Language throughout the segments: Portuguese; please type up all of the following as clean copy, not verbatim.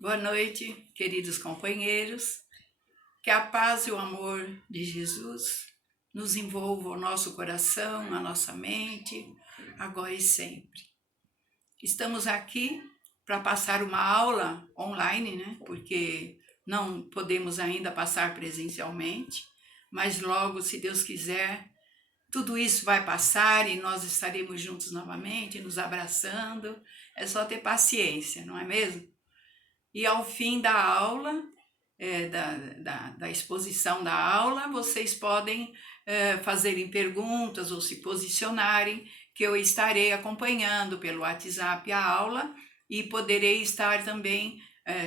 Boa noite, queridos companheiros. Que a paz e o amor de Jesus nos envolva o nosso coração, a nossa mente, agora e sempre. Estamos aqui para passar uma aula online, né? Porque não podemos ainda passar presencialmente, mas logo, se Deus quiser, tudo isso vai passar e nós estaremos juntos novamente, nos abraçando. É só ter paciência, não é mesmo? E ao fim da aula, da exposição da aula, vocês podem fazerem perguntas ou se posicionarem, que eu estarei acompanhando pelo WhatsApp a aula e poderei estar também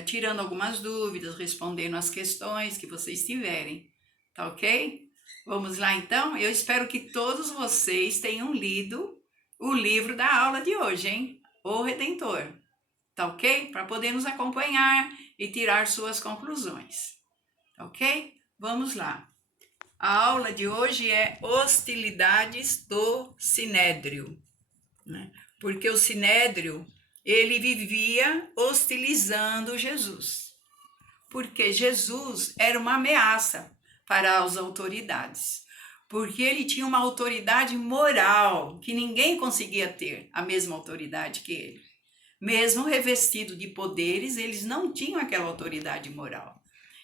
tirando algumas dúvidas, respondendo as questões que vocês tiverem, tá ok? Vamos lá então? Eu espero que todos vocês tenham lido o livro da aula de hoje, hein? O Redentor. Tá ok? Para poder nos acompanhar e tirar suas conclusões. Tá ok? Vamos lá. A aula de hoje é hostilidades do Sinédrio, né? Porque o Sinédrio, ele vivia hostilizando Jesus. Porque Jesus era uma ameaça para as autoridades. Porque ele tinha uma autoridade moral que ninguém conseguia ter a mesma autoridade que ele. Mesmo revestido de poderes, eles não tinham aquela autoridade moral.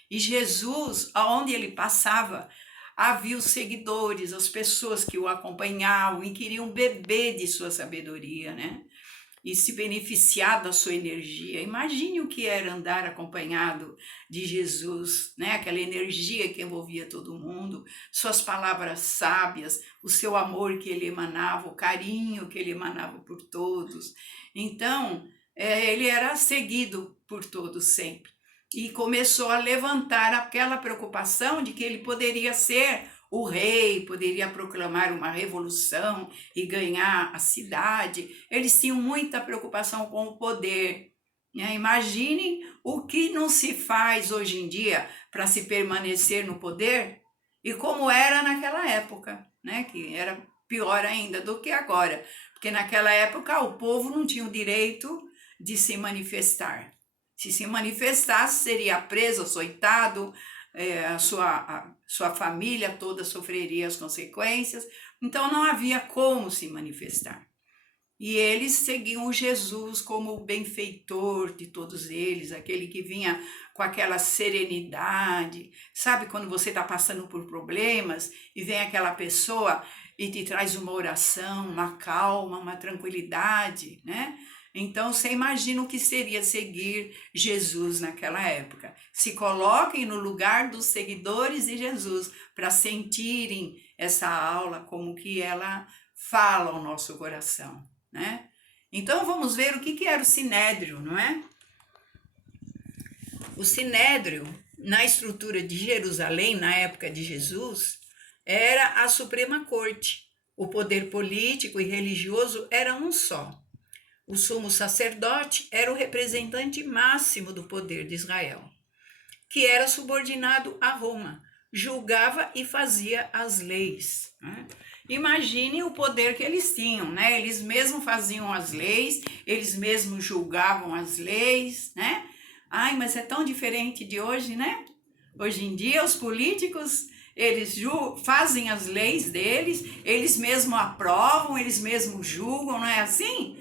E Jesus, aonde ele passava, havia os seguidores, as pessoas que o acompanhavam e queriam beber de sua sabedoria, né? E se beneficiar da sua energia. Imagine o que era andar acompanhado de Jesus, né? Aquela energia que envolvia todo mundo, suas palavras sábias, o seu amor que ele emanava, o carinho que ele emanava por todos. Então, ele era seguido por todos sempre. E começou a levantar aquela preocupação de que ele poderia ser o rei, poderia proclamar uma revolução e ganhar a cidade. Eles tinham muita preocupação com o poder, né? Imaginem o que não se faz hoje em dia para se permanecer no poder e como era naquela época, né? Que era pior ainda do que agora, porque naquela época o povo não tinha o direito de se manifestar. Se manifestasse, seria preso, açoitado, a sua família toda sofreria as consequências, então não havia como se manifestar. E eles seguiam Jesus como o benfeitor de todos eles, aquele que vinha com aquela serenidade. Sabe quando você está passando por problemas e vem aquela pessoa e te traz uma oração, uma calma, uma tranquilidade, né? Então, você imagina o que seria seguir Jesus naquela época. Se coloquem no lugar dos seguidores de Jesus para sentirem essa aula como que ela fala ao nosso coração, né? Então, vamos ver o que era o Sinédrio, não é? O Sinédrio, na estrutura de Jerusalém, na época de Jesus, era a Suprema Corte. O poder político e religioso era um só. O sumo sacerdote era o representante máximo do poder de Israel, que era subordinado a Roma, julgava e fazia as leis, né? Imagine o poder que eles tinham, né? Eles mesmos faziam as leis, eles mesmos julgavam as leis, né? Ai, mas é tão diferente de hoje, né? Hoje em dia, os políticos, eles fazem as leis deles, eles mesmos aprovam, eles mesmos julgam, não é assim?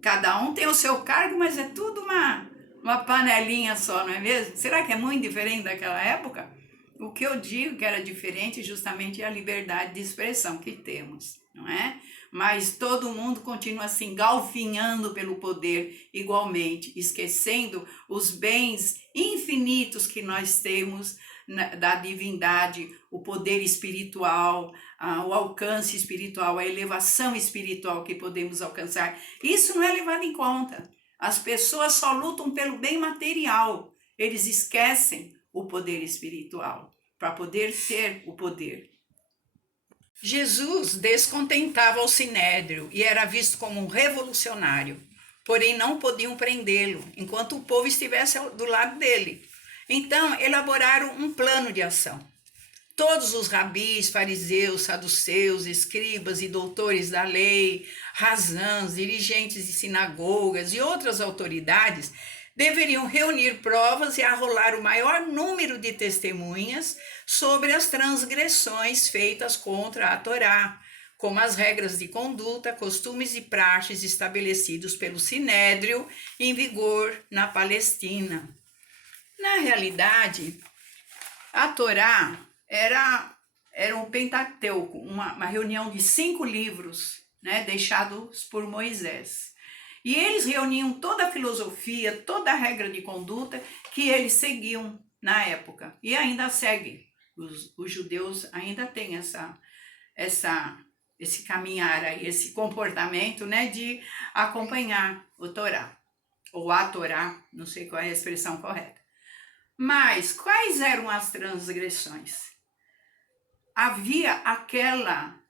Cada um tem o seu cargo, mas é tudo uma panelinha só, não é mesmo? Será que é muito diferente daquela época? O que eu digo que era diferente justamente é a liberdade de expressão que temos, não é? Mas todo mundo continua assim, galfinhando pelo poder igualmente, esquecendo os bens infinitos que nós temos da divindade, o poder espiritual, o alcance espiritual, a elevação espiritual que podemos alcançar. Isso não é levado em conta. As pessoas só lutam pelo bem material. Eles esquecem o poder espiritual para poder ter o poder. Jesus descontentava o Sinédrio e era visto como um revolucionário, porém não podiam prendê-lo enquanto o povo estivesse do lado dele. Então, elaboraram um plano de ação. Todos os rabis, fariseus, saduceus, escribas e doutores da lei, razãs, dirigentes de sinagogas e outras autoridades deveriam reunir provas e arrolar o maior número de testemunhas sobre as transgressões feitas contra a Torá, como as regras de conduta, costumes e praxes estabelecidos pelo Sinédrio em vigor na Palestina. Na realidade, a Torá era um Pentateuco, uma reunião de 5 livros, né, deixados por Moisés. E eles reuniam toda a filosofia, toda a regra de conduta que eles seguiam na época. E ainda seguem. Os judeus ainda têm esse caminhar aí, esse comportamento, né, de acompanhar o Torá. Ou a Torá, não sei qual é a expressão correta. Mas quais eram as transgressões? Havia aquela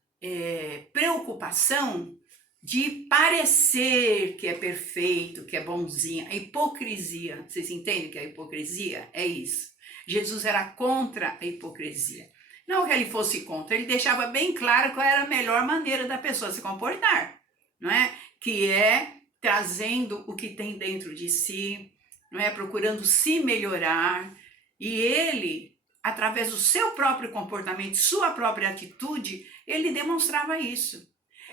preocupação de parecer que é perfeito, que é bonzinho, a hipocrisia. Vocês entendem que a hipocrisia é isso? Jesus era contra a hipocrisia. Não que ele fosse contra, ele deixava bem claro qual era a melhor maneira da pessoa se comportar, não é? Que é trazendo o que tem dentro de si, não é? Procurando se melhorar. E ele, através do seu próprio comportamento, sua própria atitude, ele demonstrava isso.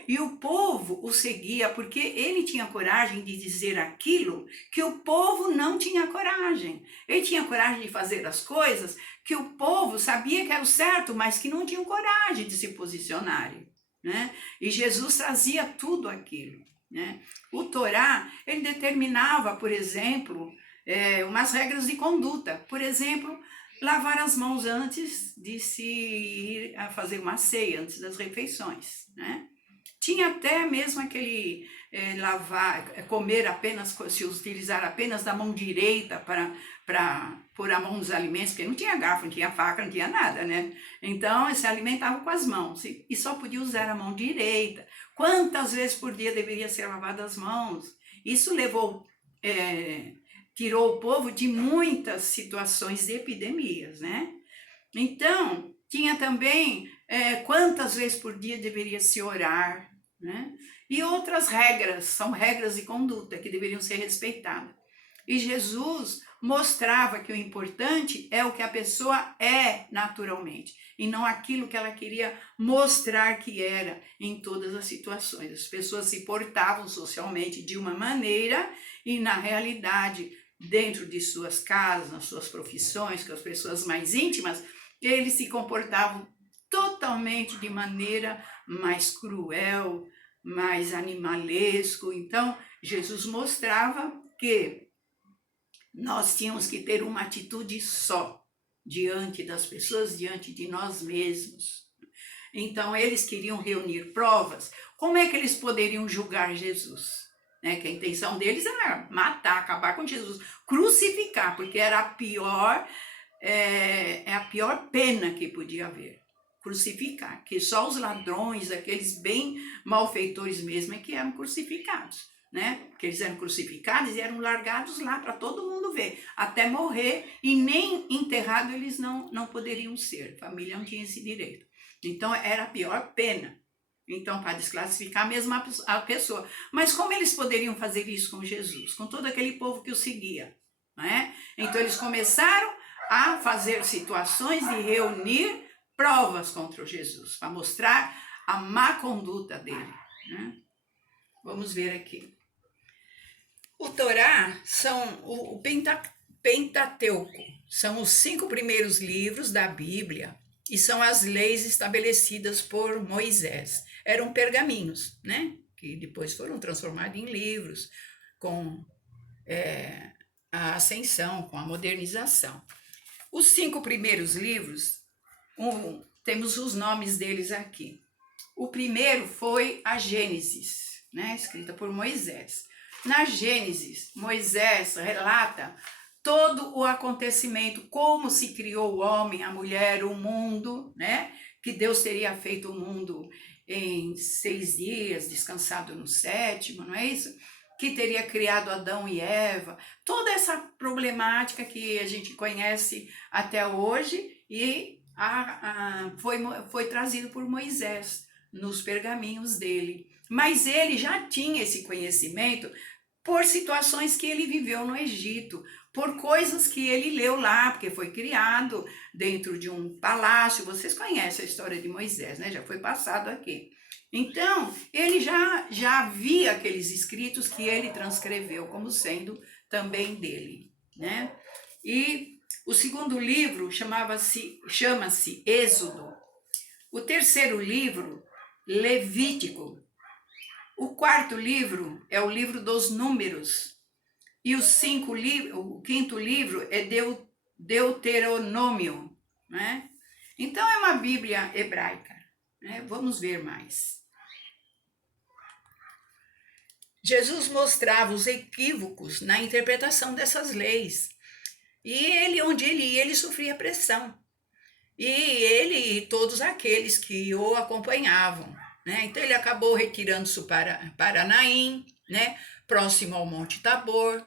E o povo o seguia porque ele tinha coragem de dizer aquilo que o povo não tinha coragem. Ele tinha coragem de fazer as coisas que o povo sabia que era o certo, mas que não tinham coragem de se posicionarem, né? E Jesus trazia tudo aquilo, né? O Torá, ele determinava, por exemplo, umas regras de conduta. Por exemplo, lavar as mãos antes de se ir a fazer uma ceia, antes das refeições, né? Tinha até mesmo aquele comer apenas, se utilizar apenas da mão direita para pôr a mão nos alimentos, porque não tinha garfo, não tinha faca, não tinha nada, né? Então, se alimentava com as mãos e só podia usar a mão direita. Quantas vezes por dia deveria ser lavada as mãos? Isso tirou o povo de muitas situações de epidemias, né? Então, tinha também quantas vezes por dia deveria se orar, né? E outras regras, são regras de conduta que deveriam ser respeitadas. E Jesus mostrava que o importante é o que a pessoa é naturalmente, e não aquilo que ela queria mostrar que era em todas as situações. As pessoas se portavam socialmente de uma maneira e, na realidade, dentro de suas casas, nas suas profissões, com as pessoas mais íntimas, eles se comportavam totalmente de maneira mais cruel, mais animalesco. Então, Jesus mostrava que nós tínhamos que ter uma atitude só diante das pessoas, diante de nós mesmos. Então, eles queriam reunir provas. Como é que eles poderiam julgar Jesus? Né? Que a intenção deles era matar, acabar com Jesus, crucificar, porque era a pior pena que podia haver, crucificar, que só os ladrões, aqueles bem malfeitores mesmo, é que eram crucificados, né? Porque eles eram crucificados e eram largados lá para todo mundo ver, até morrer, e nem enterrado eles não poderiam ser, a família não tinha esse direito. Então era a pior pena. Então, para desclassificar mesmo a pessoa. Mas como eles poderiam fazer isso com Jesus? Com todo aquele povo que o seguia, não é? Então eles começaram a fazer situações de reunir provas contra o Jesus, para mostrar a má conduta dele, né? Vamos ver aqui. O Torá são o Pentateuco, são os 5 primeiros livros da Bíblia e são as leis estabelecidas por Moisés. Eram pergaminhos, né? Que depois foram transformados em livros com a ascensão, com a modernização. Os 5 primeiros livros, temos os nomes deles aqui. O primeiro foi a Gênesis, né, escrita por Moisés. Na Gênesis, Moisés relata todo o acontecimento, como se criou o homem, a mulher, o mundo, né? Que Deus teria feito o mundo em 6 dias, descansado no 7º, não é isso? Que teria criado Adão e Eva, toda essa problemática que a gente conhece até hoje e foi trazido por Moisés nos pergaminhos dele. Mas ele já tinha esse conhecimento por situações que ele viveu no Egito, por coisas que ele leu lá, porque foi criado dentro de um palácio. Vocês conhecem a história de Moisés, né? Já foi passado aqui. Então, ele já via aqueles escritos que ele transcreveu como sendo também dele, né? E o segundo livro chama-se Êxodo. O terceiro livro, Levítico. O quarto livro é o livro dos Números. E o quinto livro é Deuteronômio, né? Então é uma Bíblia hebraica, né? Vamos ver mais. Jesus mostrava os equívocos na interpretação dessas leis. E onde ele ia, ele sofria pressão. E ele e todos aqueles que o acompanhavam, né? Então ele acabou retirando-se para Paranaim, né? Próximo ao Monte Tabor.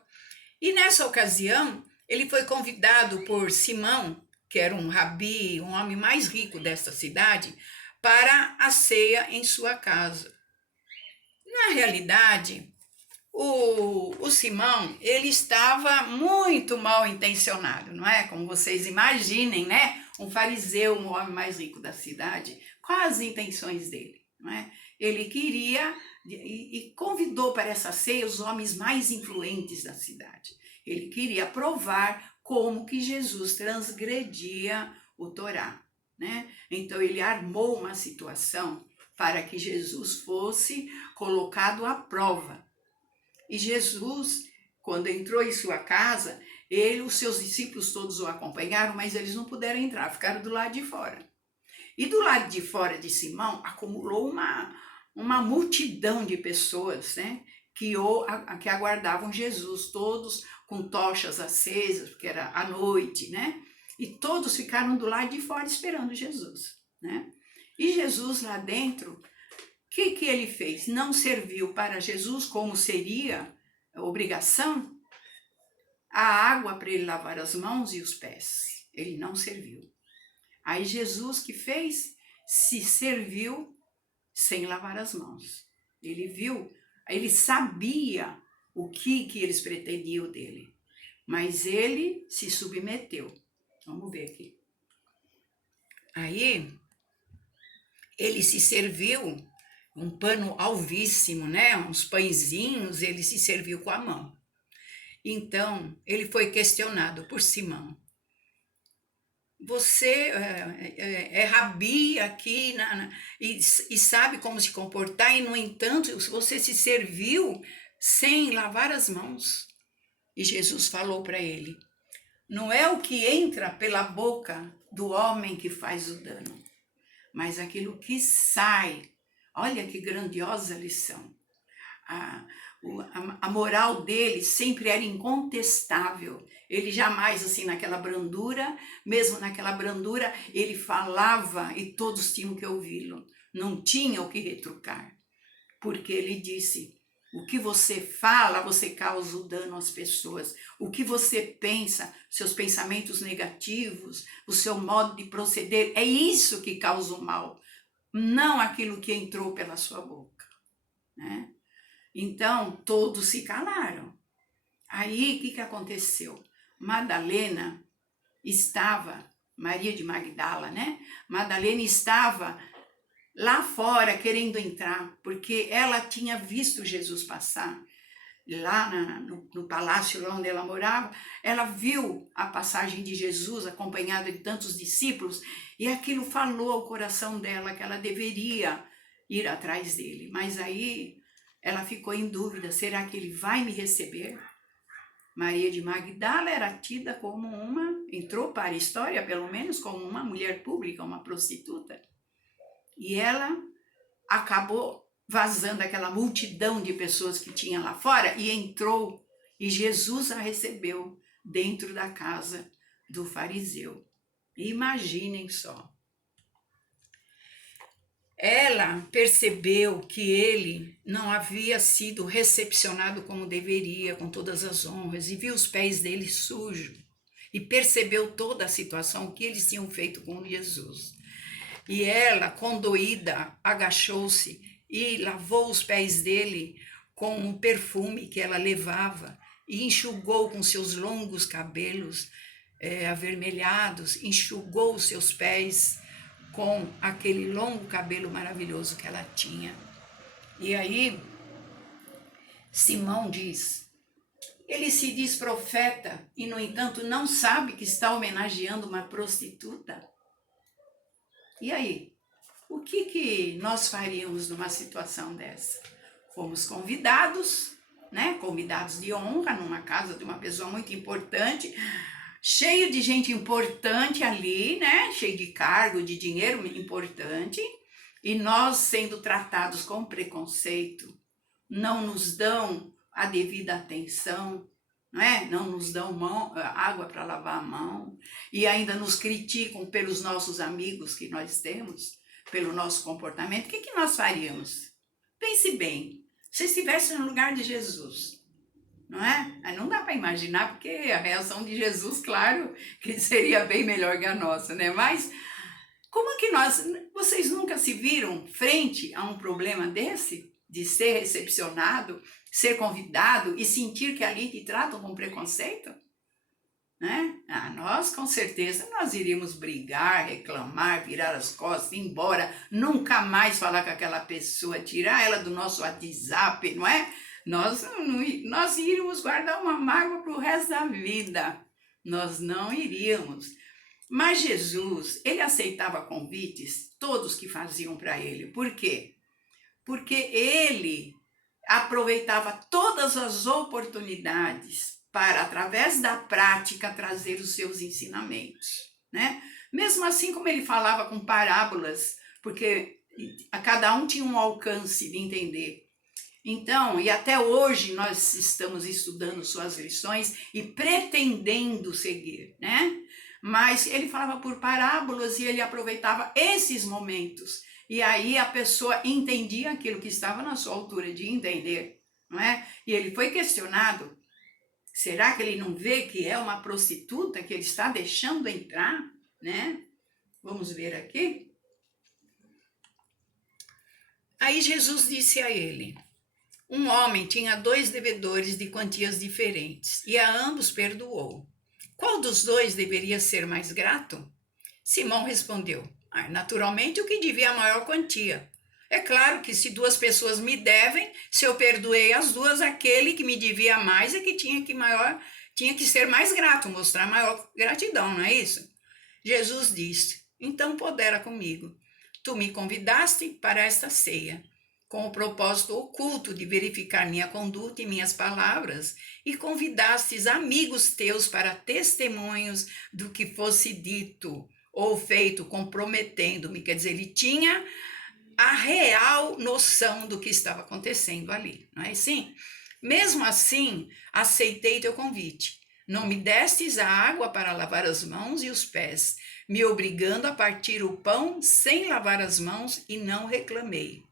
E nessa ocasião, ele foi convidado por Simão, que era um rabi, um homem mais rico desta cidade, para a ceia em sua casa. Na realidade, o Simão, ele estava muito mal intencionado, não é? Como vocês imaginem, né? Um fariseu, um homem mais rico da cidade, quais as intenções dele, não é? Ele queria e convidou para essa ceia os homens mais influentes da cidade. Ele queria provar como que Jesus transgredia o Torá, né? Então ele armou uma situação para que Jesus fosse colocado à prova. E Jesus, quando entrou em sua casa, os seus discípulos todos o acompanharam, mas eles não puderam entrar, ficaram do lado de fora. E do lado de fora de Simão acumulou uma multidão de pessoas, né, que aguardavam Jesus, todos com tochas acesas, porque era à noite, né? E todos ficaram do lado de fora esperando Jesus, né? E Jesus lá dentro, o que ele fez? Não serviu para Jesus como seria a obrigação a água para ele lavar as mãos e os pés. Ele não serviu. Aí Jesus que fez? Se serviu sem lavar as mãos. Ele viu, ele sabia o que eles pretendiam dele, mas ele se submeteu. Vamos ver aqui. Aí ele se serviu um pano alvíssimo, né? Uns pãezinhos, ele se serviu com a mão. Então, ele foi questionado por Simão. Você é rabi aqui e sabe como se comportar, e, no entanto, você se serviu sem lavar as mãos. E Jesus falou para ele, não é o que entra pela boca do homem que faz o dano, mas aquilo que sai. Olha que grandiosa lição. A moral dele sempre era incontestável. Ele jamais, assim, naquela brandura, mesmo naquela brandura, ele falava e todos tinham que ouvi-lo. Não tinha o que retrucar. Porque ele disse, o que você fala, você causa o dano às pessoas. O que você pensa, seus pensamentos negativos, o seu modo de proceder, é isso que causa o mal. Não aquilo que entrou pela sua boca, né? Então, todos se calaram. Aí, o que aconteceu? Madalena estava, Maria de Magdala, né? Madalena estava lá fora querendo entrar, porque ela tinha visto Jesus passar. Lá no palácio lá onde ela morava, ela viu a passagem de Jesus acompanhada de tantos discípulos, e aquilo falou ao coração dela que ela deveria ir atrás dele. Mas aí ela ficou em dúvida, será que ele vai me receber? Maria de Magdala era tida como entrou para a história pelo menos como uma mulher pública, uma prostituta. E ela acabou vazando aquela multidão de pessoas que tinha lá fora e entrou, e Jesus a recebeu dentro da casa do fariseu. Imaginem só. Ela percebeu que ele não havia sido recepcionado como deveria, com todas as honras, e viu os pés dele sujos, e percebeu toda a situação que eles tinham feito com Jesus. E ela, condoída, agachou-se e lavou os pés dele com um perfume que ela levava e enxugou com seus longos cabelos avermelhados, enxugou os seus pés com aquele longo cabelo maravilhoso que ela tinha. E aí, Simão diz, ele se diz profeta e, no entanto, não sabe que está homenageando uma prostituta. E aí, o que nós faríamos numa situação dessa? Fomos convidados, né? Convidados de honra numa casa de uma pessoa muito importante, cheio de gente importante ali, né? Cheio de cargo, de dinheiro importante, e nós sendo tratados com preconceito, não nos dão a devida atenção, não é? Não nos dão água para lavar a mão, e ainda nos criticam pelos nossos amigos que nós temos, pelo nosso comportamento. O que nós faríamos? Pense bem, se estivesse no lugar de Jesus, não é? Aí não dá para imaginar, porque a reação de Jesus, claro, que seria bem melhor que a nossa, né? Mas como que vocês nunca se viram frente a um problema desse? De ser recepcionado, ser convidado e sentir que ali te tratam com preconceito? Né? Nós, com certeza, nós iríamos brigar, reclamar, virar as costas, ir embora, nunca mais falar com aquela pessoa, tirar ela do nosso WhatsApp, não é? Nós iríamos guardar uma mágoa para o resto da vida. Nós não iríamos. Mas Jesus, ele aceitava convites, todos que faziam para ele. Por quê? Porque ele aproveitava todas as oportunidades para, através da prática, trazer os seus ensinamentos, né? Mesmo assim, como ele falava com parábolas, porque a cada um tinha um alcance de entender. Então, e até hoje nós estamos estudando suas lições e pretendendo seguir, né? Mas ele falava por parábolas e ele aproveitava esses momentos. E aí a pessoa entendia aquilo que estava na sua altura de entender, não é? E ele foi questionado, será que ele não vê que é uma prostituta que ele está deixando entrar, né? Vamos ver aqui. Aí Jesus disse a ele, um homem tinha 2 devedores de quantias diferentes e a ambos perdoou. Qual dos 2 deveria ser mais grato? Simão respondeu, naturalmente o que devia a maior quantia. É claro que se 2 pessoas me devem, se eu perdoei as 2, aquele que me devia mais é que tinha que ser mais grato, mostrar maior gratidão, não é isso? Jesus disse, então pondera comigo, tu me convidaste para esta ceia, com o propósito oculto de verificar minha conduta e minhas palavras, e convidastes amigos teus para testemunhos do que fosse dito ou feito, comprometendo-me. Quer dizer, ele tinha a real noção do que estava acontecendo ali, não é assim? Mesmo assim, aceitei teu convite. Não me destes a água para lavar as mãos e os pés, me obrigando a partir o pão sem lavar as mãos, e não reclamei.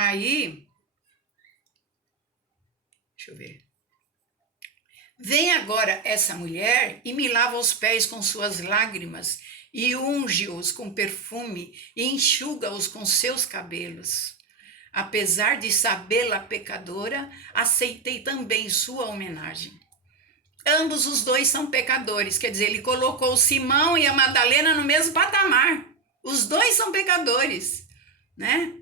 Aí, deixa eu ver. Vem agora essa mulher e me lava os pés com suas lágrimas e unge-os com perfume e enxuga-os com seus cabelos. Apesar de sabê-la pecadora, aceitei também sua homenagem. Ambos os 2 são pecadores, quer dizer, ele colocou Simão e a Madalena no mesmo patamar. Os 2 são pecadores, né?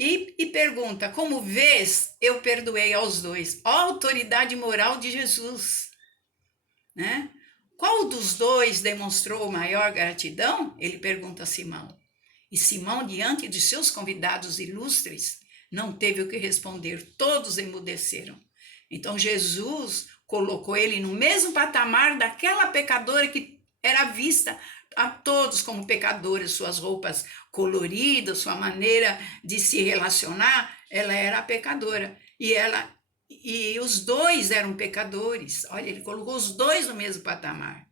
E pergunta, como vês, eu perdoei aos 2. A autoridade moral de Jesus, né? Qual dos 2 demonstrou maior gratidão? Ele pergunta a Simão. E Simão, diante de seus convidados ilustres, não teve o que responder. Todos emudeceram. Então Jesus colocou ele no mesmo patamar daquela pecadora que era vista a todos como pecadores, suas roupas coloridas, sua maneira de se relacionar, ela era pecadora. E os 2 eram pecadores. Olha, ele colocou os 2 no mesmo patamar.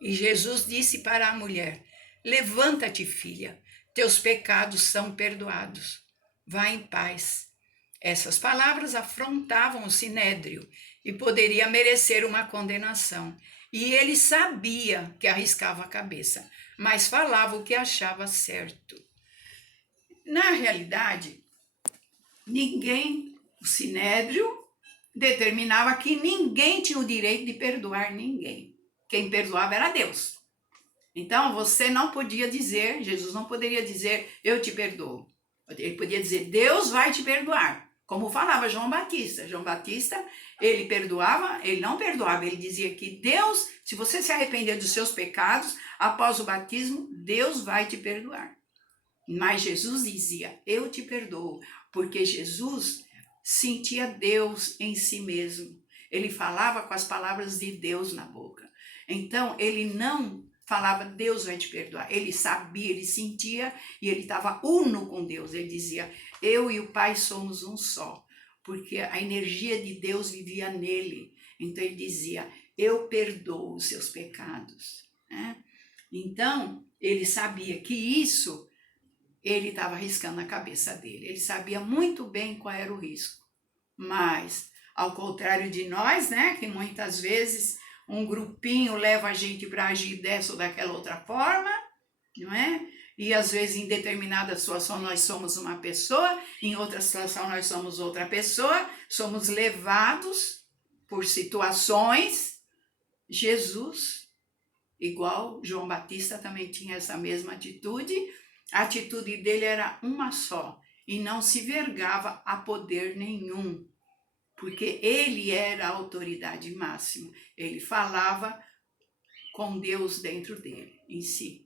E Jesus disse para a mulher, levanta-te, filha, teus pecados são perdoados. Vá em paz. Essas palavras afrontavam o sinédrio e poderia merecer uma condenação. E ele sabia que arriscava a cabeça, mas falava o que achava certo. Na realidade, o Sinédrio determinava que ninguém tinha o direito de perdoar ninguém. Quem perdoava era Deus. Então, você não podia dizer, Jesus não poderia dizer, eu te perdoo. Ele podia dizer, Deus vai te perdoar. Como falava João Batista. João Batista, ele perdoava, ele não perdoava, ele dizia que Deus, se você se arrepender dos seus pecados, após o batismo, Deus vai te perdoar. Mas Jesus dizia, eu te perdoo, porque Jesus sentia Deus em si mesmo. Ele falava com as palavras de Deus na boca. Então, ele não falava, Deus vai te perdoar. Ele sabia, ele sentia e ele estava uno com Deus. Ele dizia, eu e o Pai somos um só, porque a energia de Deus vivia nele. Então, ele dizia, eu perdoo os seus pecados. Né? Então, ele sabia que isso ele estava arriscando na cabeça dele. Ele sabia muito bem qual era o risco. Mas, ao contrário de nós, né, que muitas vezes um grupinho leva a gente para agir dessa ou daquela outra forma, não é? E às vezes em determinada situação nós somos uma pessoa, em outra situação nós somos outra pessoa, somos levados por situações. Jesus, igual João Batista também tinha essa mesma atitude, a atitude dele era uma só, e não se vergava a poder nenhum, porque ele era a autoridade máxima, ele falava com Deus dentro dele, em si.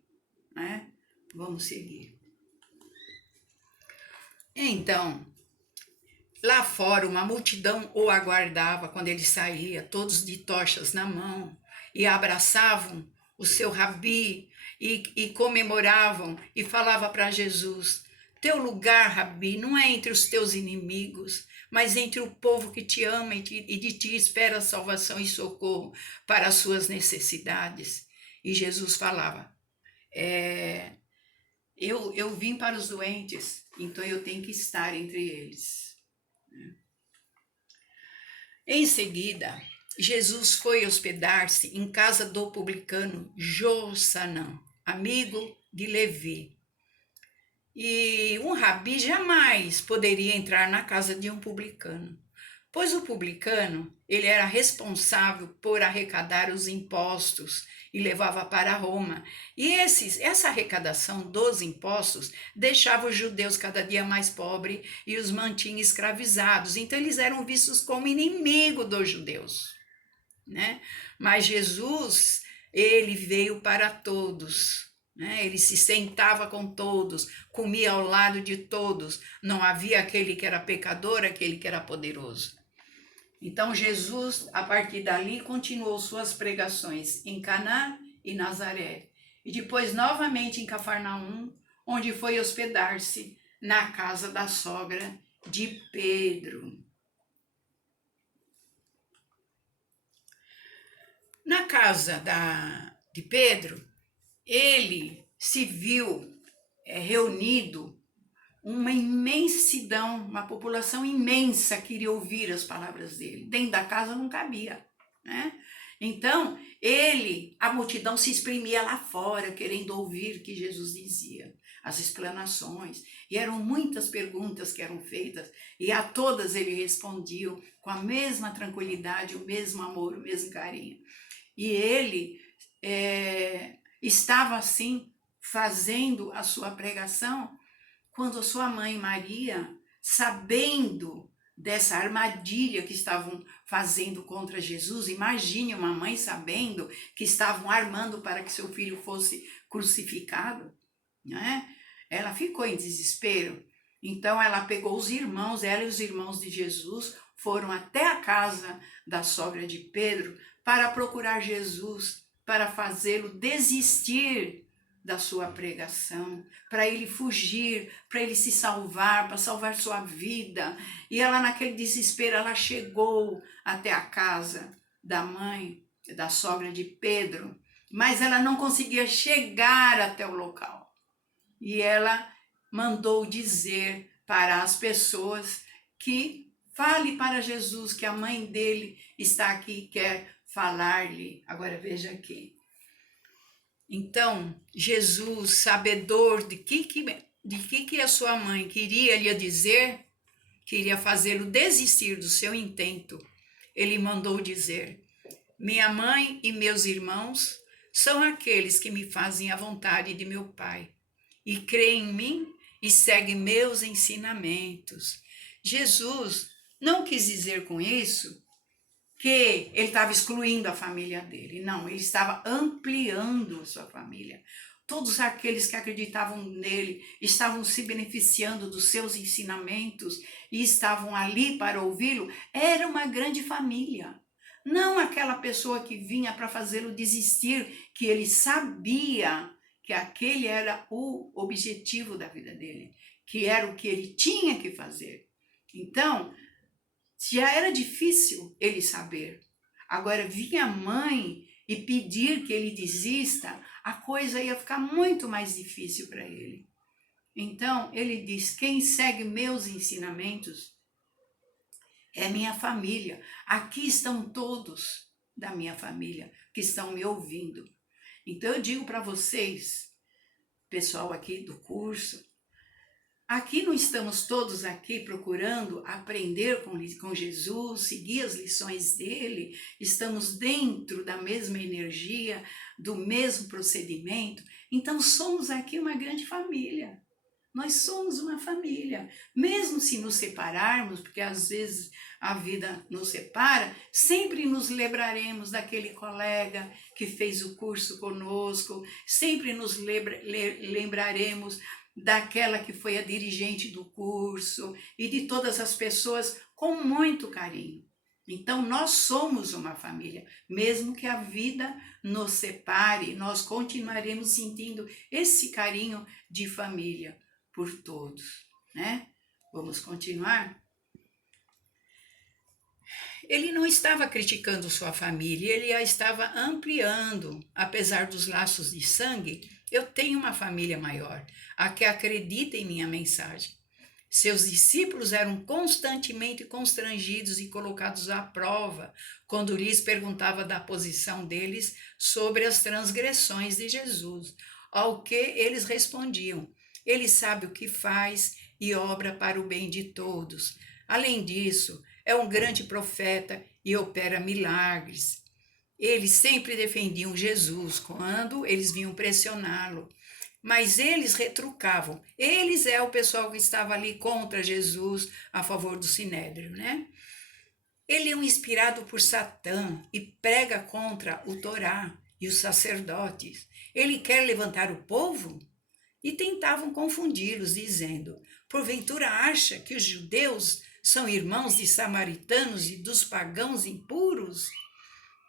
Né? Vamos seguir. Então, lá fora uma multidão o aguardava quando ele saía, todos de tochas na mão, e abraçavam o seu rabi e comemoravam e falava para Jesus, teu lugar, rabi, não é entre os teus inimigos, mas entre o povo que te ama e de ti espera salvação e socorro para as suas necessidades. E Jesus falava, eu vim para os doentes, então eu tenho que estar entre eles. Em seguida, Jesus foi hospedar-se em casa do publicano Jossanã, amigo de Levi. E um rabi jamais poderia entrar na casa de um publicano, pois o publicano ele era responsável por arrecadar os impostos e levava para Roma. E essa arrecadação dos impostos deixava os judeus cada dia mais pobres e os mantinha escravizados. Então eles eram vistos como inimigo dos judeus, né? Mas Jesus, ele veio para todos. Ele se sentava com todos, comia ao lado de todos. Não havia aquele que era pecador, aquele que era poderoso. Então Jesus, a partir dali, continuou suas pregações em Caná e Nazaré. E depois novamente em Cafarnaum, onde foi hospedar-se na casa da sogra de Pedro. Na casa de Pedro, ele se viu reunido uma imensidão, uma população imensa queria ouvir as palavras dele. Dentro da casa não cabia, né? Então, a multidão se exprimia lá fora, querendo ouvir o que Jesus dizia, as explanações. E eram muitas perguntas que eram feitas, e a todas ele respondia com a mesma tranquilidade, o mesmo amor, o mesmo carinho. E ele estava assim, fazendo a sua pregação, quando a sua mãe Maria, sabendo dessa armadilha que estavam fazendo contra Jesus, imagine uma mãe sabendo que estavam armando para que seu filho fosse crucificado, né? Ela ficou em desespero. Então ela pegou os irmãos, ela e os irmãos de Jesus foram até a casa da sogra de Pedro para procurar Jesus, para fazê-lo desistir da sua pregação, para ele fugir, para ele se salvar, para salvar sua vida. E ela, naquele desespero, ela chegou até a casa da mãe, da sogra de Pedro, mas ela não conseguia chegar até o local. E ela mandou dizer para as pessoas que fale para Jesus que a mãe dele está aqui e quer falar-lhe. Agora veja aqui. Então, Jesus, sabedor de que de que a sua mãe queria lhe dizer, queria fazê-lo desistir do seu intento, ele mandou dizer: minha mãe e meus irmãos são aqueles que me fazem a vontade de meu Pai e creem em mim e seguem meus ensinamentos. Jesus não quis dizer com isso que ele estava excluindo a família dele. Não, ele estava ampliando a sua família. Todos aqueles que acreditavam nele estavam se beneficiando dos seus ensinamentos e estavam ali para ouvi-lo. Era uma grande família. Não aquela pessoa que vinha para fazê-lo desistir, que ele sabia que aquele era o objetivo da vida dele, que era o que ele tinha que fazer. Então, já era difícil ele saber. Agora, vinha a mãe e pedir que ele desista, a coisa ia ficar muito mais difícil para ele. Então, ele diz: quem segue meus ensinamentos é minha família. Aqui estão todos da minha família que estão me ouvindo. Então, eu digo para vocês, pessoal aqui do curso, aqui não estamos todos aqui procurando aprender com Jesus, seguir as lições dele, estamos dentro da mesma energia, do mesmo procedimento, então somos aqui uma grande família. Nós somos uma família, mesmo se nos separarmos, porque às vezes a vida nos separa, sempre nos lembraremos daquele colega que fez o curso conosco, sempre nos lembraremos daquela que foi a dirigente do curso e de todas as pessoas com muito carinho. Então, nós somos uma família, mesmo que a vida nos separe, nós continuaremos sentindo esse carinho de família por todos, né? Vamos continuar? Ele não estava criticando sua família, ele a estava ampliando. Apesar dos laços de sangue, eu tenho uma família maior, a que acredita em minha mensagem. Seus discípulos eram constantemente constrangidos e colocados à prova quando lhes perguntava da posição deles sobre as transgressões de Jesus, ao que eles respondiam: ele sabe o que faz e obra para o bem de todos. Além disso, é um grande profeta e opera milagres. Eles sempre defendiam Jesus quando eles vinham pressioná-lo, mas eles retrucavam. Eles é o pessoal que estava ali contra Jesus, a favor do Sinédrio, né? Ele é um inspirado por Satã e prega contra o Torá e os sacerdotes. Ele quer levantar o povo? E tentavam confundi-los, dizendo: porventura acha que os judeus são irmãos de samaritanos e dos pagãos impuros?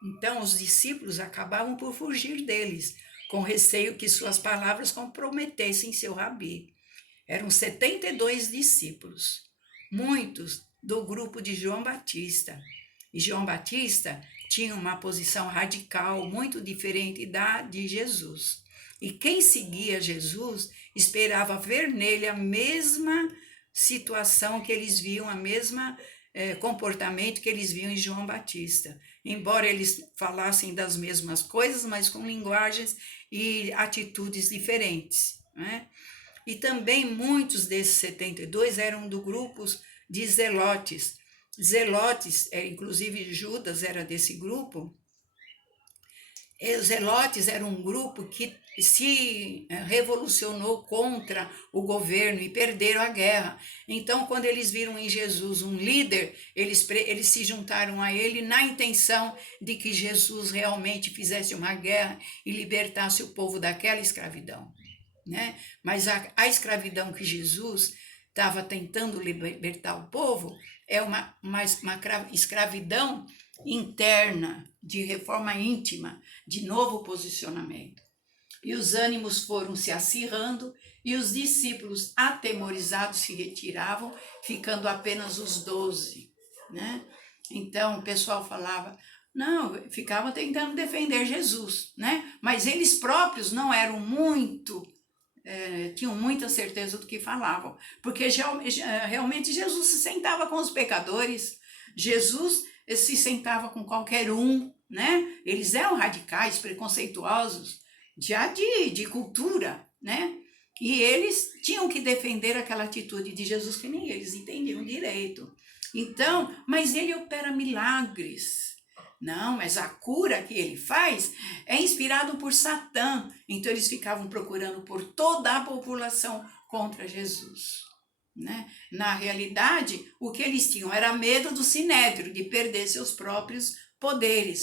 Então os discípulos acabavam por fugir deles, com receio que suas palavras comprometessem seu rabi. Eram 72 discípulos, muitos do grupo de João Batista. E João Batista tinha uma posição radical muito diferente da de Jesus. E quem seguia Jesus esperava ver nele a mesma situação que eles viam, a mesma comportamento que eles viam em João Batista. Embora eles falassem das mesmas coisas, mas com linguagens e atitudes diferentes, né? E também muitos desses 72 eram do grupo de zelotes. Zelotes, inclusive Judas era desse grupo. Os zelotes eram um grupo que se revolucionou contra o governo e perderam a guerra. Então, quando eles viram em Jesus um líder, eles se juntaram a ele na intenção de que Jesus realmente fizesse uma guerra e libertasse o povo daquela escravidão, né? Mas a escravidão que Jesus estava tentando libertar o povo é uma escravidão interna, de reforma íntima, de novo posicionamento. E os ânimos foram se acirrando e os discípulos atemorizados se retiravam, ficando apenas os 12, né? Então o pessoal falava, não, ficavam tentando defender Jesus, né? Mas eles próprios não eram muito, tinham muita certeza do que falavam, porque realmente Jesus se sentava com os pecadores, Jesus se sentava com qualquer um, né? Eles eram radicais, preconceituosos, já de cultura, né? E eles tinham que defender aquela atitude de Jesus, que nem eles entendiam direito. Então, mas ele opera milagres. Não, mas a cura que ele faz é inspirado por Satã. Então eles ficavam procurando por toda a população contra Jesus. Né? Na realidade, o que eles tinham era medo do sinédrio, de perder seus próprios poderes,